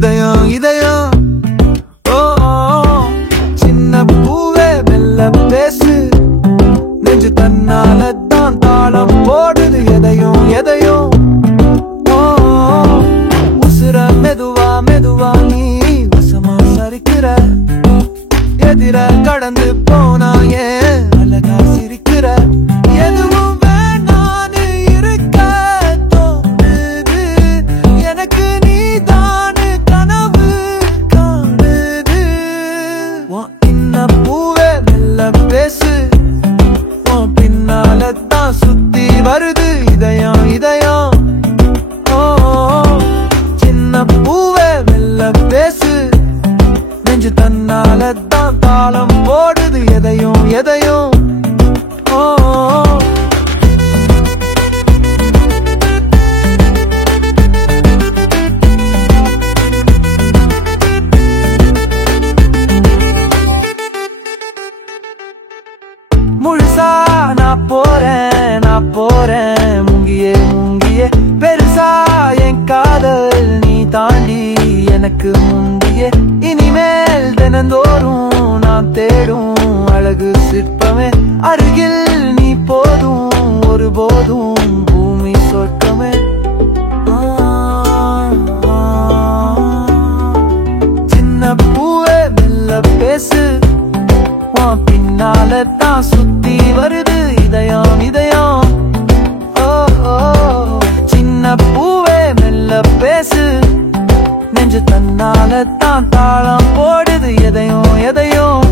இதயம் இதயம் ஓ சின்ன பூவே மெல்ல பேசு நெஞ்சு தன்னாலத்தான் தாளம் போடுது எதையும் எதையும் உசுர மெதுவா மெதுவா நீ வசமா சரிக்கிற எதிர கடந்து போனா ஏன் அழகா சிரிக்கிற எதுவும் வேணான்னு இருக்க தோணுது எனக்கு நீதானு கனவு காணுது இன்ன பூவே மெல்ல பேசு பின்னாலத்தான் சுத்தி வருது இதயம் இதயம் சின்ன பூவே மெல்ல பேசு நெஞ்சு தன்னாலத்தான் தாளம் போடுது எதையும் எதையும் முழுசா நான் போறேன் முங்கியே முங்கியே பெருசா என் காதல் நீ தாண்டி எனக்கு முந்தியே இனிமேல் தினந்தோறும் நான் தேடும் அழகு சிற்பமே அருகில் நீ போதும் ஒருபோதும் பூமி சொர்க்கமே சின்ன பூவே மெல்ல பேசு பின்னால தான் சுத்தி வருது இதயம் இதயம் சின்ன பூவே மெல்ல பேசு நெஞ்சு தன்னால தான் தாளம் போடுது எதையும் எதையும்